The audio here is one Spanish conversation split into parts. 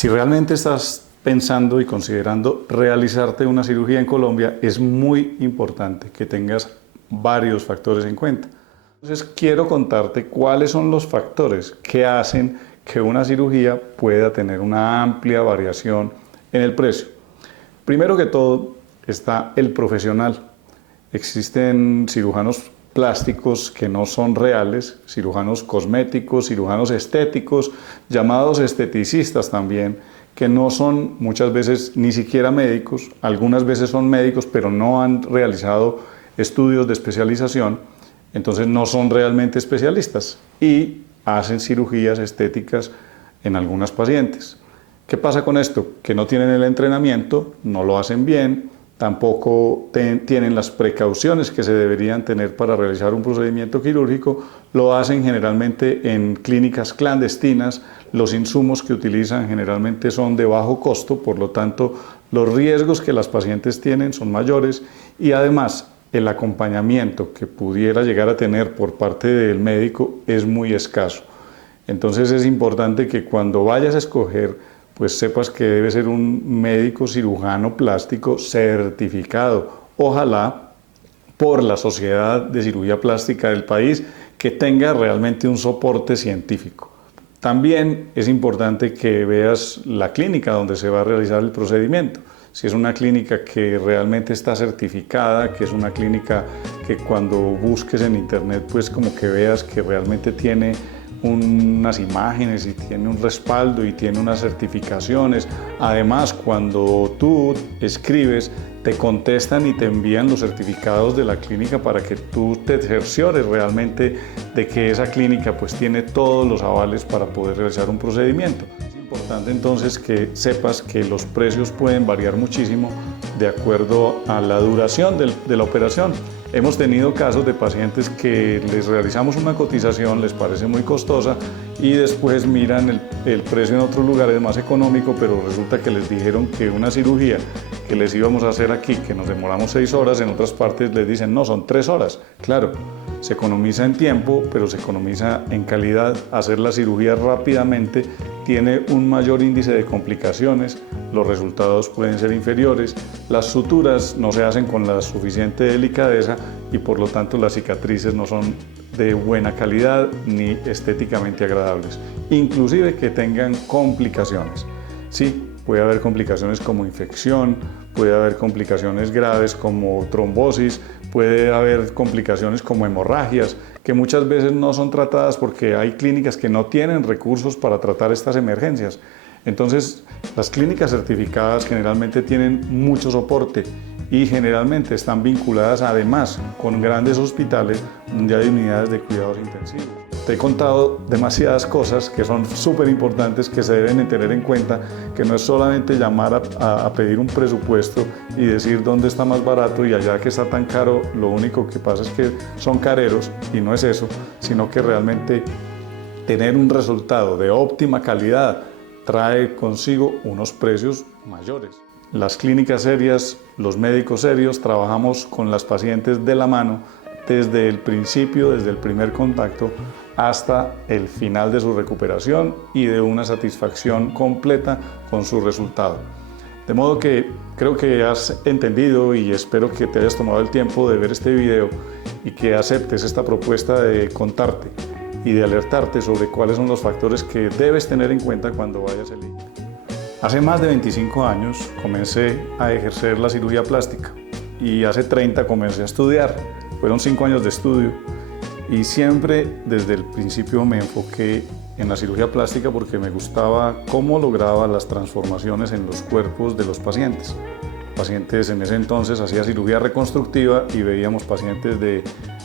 Si realmente estás pensando y considerando realizarte una cirugía en Colombia, es muy importante que tengas varios factores en cuenta. Entonces, quiero contarte cuáles son los factores que hacen que una cirugía pueda tener una amplia variación en el precio. Primero que todo está el profesional. Existen cirujanos plásticos que no son reales, cirujanos cosméticos, cirujanos estéticos, llamados esteticistas también, que no son muchas veces ni siquiera médicos, algunas veces son médicos, pero no han realizado estudios de especialización, entonces no son realmente especialistas y hacen cirugías estéticas en algunas pacientes. ¿Qué pasa con esto? Que no tienen el entrenamiento, no lo hacen bien, tampoco tienen las precauciones que se deberían tener para realizar un procedimiento quirúrgico, lo hacen generalmente en clínicas clandestinas, los insumos que utilizan generalmente son de bajo costo, por lo tanto los riesgos que las pacientes tienen son mayores y además el acompañamiento que pudiera llegar a tener por parte del médico es muy escaso. Entonces es importante que cuando vayas a escoger, pues sepas que debe ser un médico cirujano plástico certificado, ojalá por la Sociedad de Cirugía Plástica del país, que tenga realmente un soporte científico. También es importante que veas la clínica donde se va a realizar el procedimiento. Si es una clínica que realmente está certificada, que es una clínica que cuando busques en internet, pues como que veas que realmente tiene unas imágenes y tiene un respaldo y tiene unas certificaciones. Además, cuando tú escribes, te contestan y te envían los certificados de la clínica para que tú te cerciores realmente de que esa clínica pues tiene todos los avales para poder realizar un procedimiento. Es importante entonces que sepas que los precios pueden variar muchísimo de acuerdo a la duración de la operación. Hemos tenido casos de pacientes que les realizamos una cotización, les parece muy costosa y después miran el precio en otros lugares más económico, pero resulta que les dijeron que una cirugía que les íbamos a hacer aquí, que nos demoramos 6 horas, en otras partes les dicen no, son 3 horas. Claro, se economiza en tiempo, pero se economiza en calidad. Hacer la cirugía rápidamente tiene un mayor índice de complicaciones, los resultados pueden ser inferiores, las suturas no se hacen con la suficiente delicadeza y por lo tanto las cicatrices no son de buena calidad ni estéticamente agradables, inclusive que tengan complicaciones. Sí, puede haber complicaciones como infección, puede haber complicaciones graves como trombosis, puede haber complicaciones como hemorragias, que muchas veces no son tratadas porque hay clínicas que no tienen recursos para tratar estas emergencias. Entonces, las clínicas certificadas generalmente tienen mucho soporte y generalmente están vinculadas además con grandes hospitales donde hay unidades de cuidados intensivos. Te he contado demasiadas cosas que son súper importantes que se deben tener en cuenta, que no es solamente llamar a pedir un presupuesto y decir dónde está más barato y allá que está tan caro, lo único que pasa es que son careros y no es eso, sino que realmente tener un resultado de óptima calidad trae consigo unos precios mayores. Las clínicas serias, los médicos serios, trabajamos con las pacientes de la mano desde el principio, desde el primer contacto, hasta el final de su recuperación y de una satisfacción completa con su resultado. De modo que creo que has entendido y espero que te hayas tomado el tiempo de ver este video y que aceptes esta propuesta de contarte y de alertarte sobre cuáles son los factores que debes tener en cuenta cuando vayas a elegir. Hace más de 25 años comencé a ejercer la cirugía plástica y hace 30 comencé a estudiar. Fueron 5 años de estudio y siempre desde el principio me enfoqué en la cirugía plástica porque me gustaba cómo lograba las transformaciones en los cuerpos de los pacientes. Pacientes en ese entonces hacía cirugía reconstructiva y veíamos pacientes de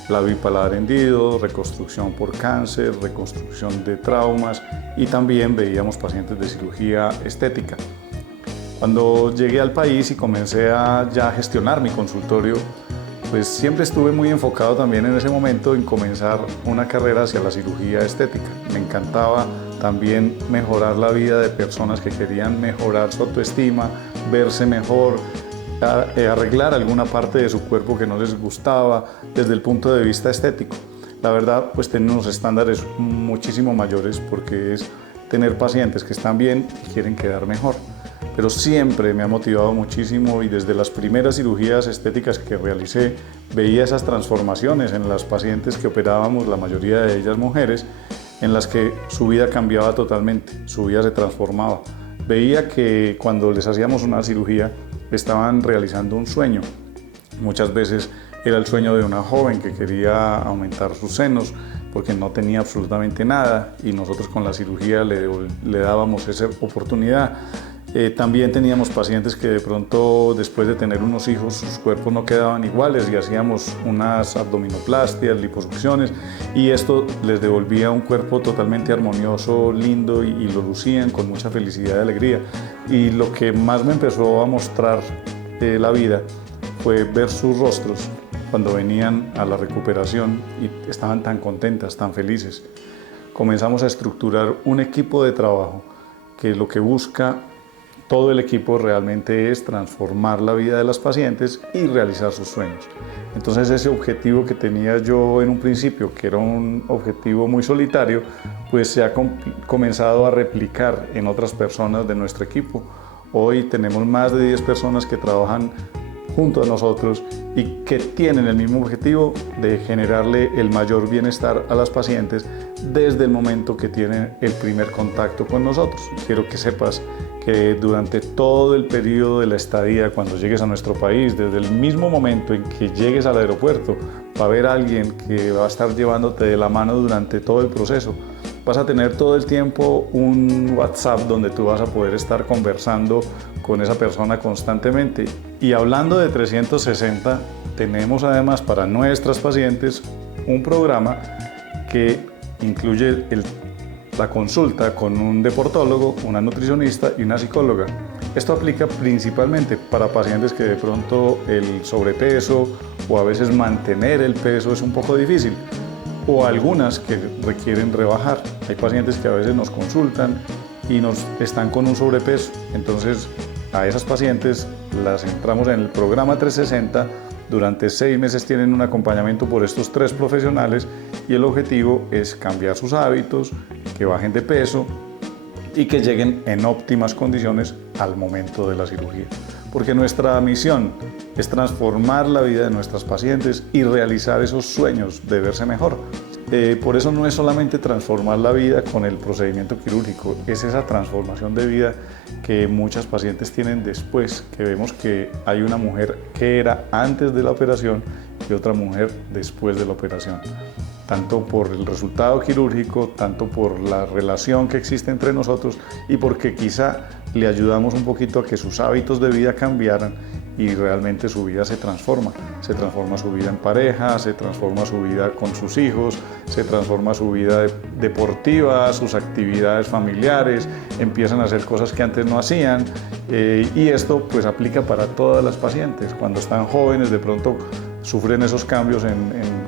labio y paladar hendido, reconstrucción por cáncer, reconstrucción de traumas y también veíamos pacientes de cirugía estética. Cuando llegué al país y comencé a ya gestionar mi consultorio, pues siempre estuve muy enfocado también en ese momento en comenzar una carrera hacia la cirugía estética. Me encantaba también mejorar la vida de personas que querían mejorar su autoestima, verse mejor, arreglar alguna parte de su cuerpo que no les gustaba desde el punto de vista estético. La verdad, pues tiene unos estándares muchísimo mayores porque es tener pacientes que están bien y quieren quedar mejor. Pero siempre me ha motivado muchísimo y desde las primeras cirugías estéticas que realicé veía esas transformaciones en las pacientes que operábamos, la mayoría de ellas mujeres, en las que su vida cambiaba totalmente, su vida se transformaba. Veía que cuando les hacíamos una cirugía estaban realizando un sueño. Muchas veces era el sueño de una joven que quería aumentar sus senos porque no tenía absolutamente nada y nosotros con la cirugía le dábamos esa oportunidad. También teníamos pacientes que de pronto después de tener unos hijos sus cuerpos no quedaban iguales y hacíamos unas abdominoplastias, liposucciones y esto les devolvía un cuerpo totalmente armonioso, lindo y lo lucían con mucha felicidad y alegría. Y lo que más me empezó a mostrar la vida fue ver sus rostros cuando venían a la recuperación y estaban tan contentas, tan felices. Comenzamos a estructurar un equipo de trabajo que lo que busca todo el equipo realmente es transformar la vida de las pacientes y realizar sus sueños. Entonces ese objetivo que tenía yo en un principio, que era un objetivo muy solitario, pues se ha comenzado a replicar en otras personas de nuestro equipo. Hoy tenemos más de 10 personas que trabajan junto a nosotros y que tienen el mismo objetivo de generarle el mayor bienestar a las pacientes desde el momento que tienen el primer contacto con nosotros. Quiero que sepas que durante todo el periodo de la estadía, cuando llegues a nuestro país, desde el mismo momento en que llegues al aeropuerto, va a haber alguien que va a estar llevándote de la mano durante todo el proceso. Vas a tener todo el tiempo un WhatsApp donde tú vas a poder estar conversando con esa persona constantemente. Y hablando de 360, tenemos además para nuestras pacientes un programa que incluye la consulta con un deportólogo, una nutricionista y una psicóloga. Esto aplica principalmente para pacientes que de pronto el sobrepeso o a veces mantener el peso es un poco difícil, o algunas que requieren rebajar. Hay pacientes que a veces nos consultan y están con un sobrepeso, entonces a esas pacientes las entramos en el programa 360. Durante 6 meses tienen un acompañamiento por estos 3 profesionales y el objetivo es cambiar sus hábitos, que bajen de peso y que lleguen en óptimas condiciones al momento de la cirugía. Porque nuestra misión es transformar la vida de nuestras pacientes y realizar esos sueños de verse mejor. Por eso no es solamente transformar la vida con el procedimiento quirúrgico, es esa transformación de vida que muchas pacientes tienen después, que vemos que hay una mujer que era antes de la operación y otra mujer después de la operación. Tanto por el resultado quirúrgico, tanto por la relación que existe entre nosotros y porque quizá le ayudamos un poquito a que sus hábitos de vida cambiaran y realmente su vida se transforma. Se transforma su vida en pareja, se transforma su vida con sus hijos, se transforma su vida deportiva, sus actividades familiares, empiezan a hacer cosas que antes no hacían y esto pues aplica para todas las pacientes. Cuando están jóvenes de pronto sufren esos cambios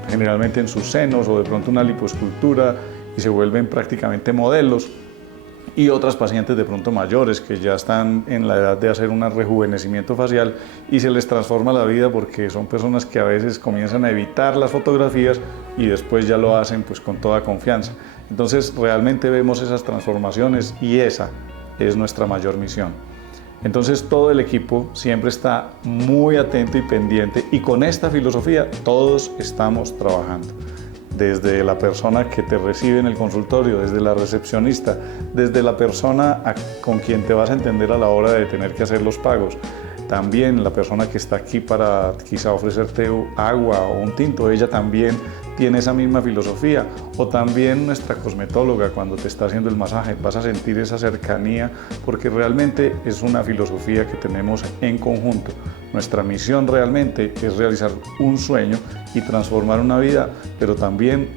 generalmente en sus senos o de pronto una lipoescultura y se vuelven prácticamente modelos. Y otras pacientes de pronto mayores que ya están en la edad de hacer un rejuvenecimiento facial y se les transforma la vida porque son personas que a veces comienzan a evitar las fotografías y después ya lo hacen pues con toda confianza. Entonces realmente vemos esas transformaciones y esa es nuestra mayor misión. Entonces todo el equipo siempre está muy atento y pendiente y con esta filosofía todos estamos trabajando. Desde la persona que te recibe en el consultorio, desde la recepcionista, desde la persona con quien te vas a entender a la hora de tener que hacer los pagos. También la persona que está aquí para quizá ofrecerte agua o un tinto, ella también tiene esa misma filosofía. O también nuestra cosmetóloga cuando te está haciendo el masaje, vas a sentir esa cercanía porque realmente es una filosofía que tenemos en conjunto. Nuestra misión realmente es realizar un sueño y transformar una vida, pero también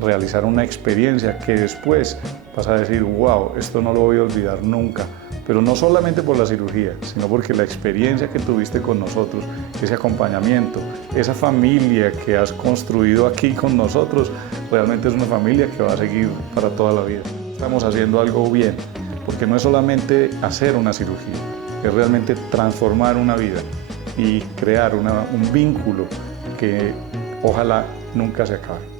realizar una experiencia que después vas a decir, wow, esto no lo voy a olvidar nunca. Pero no solamente por la cirugía, sino porque la experiencia que tuviste con nosotros, ese acompañamiento, esa familia que has construido aquí con nosotros, realmente es una familia que va a seguir para toda la vida. Estamos haciendo algo bien, porque no es solamente hacer una cirugía, es realmente transformar una vida y crear un vínculo que ojalá nunca se acabe.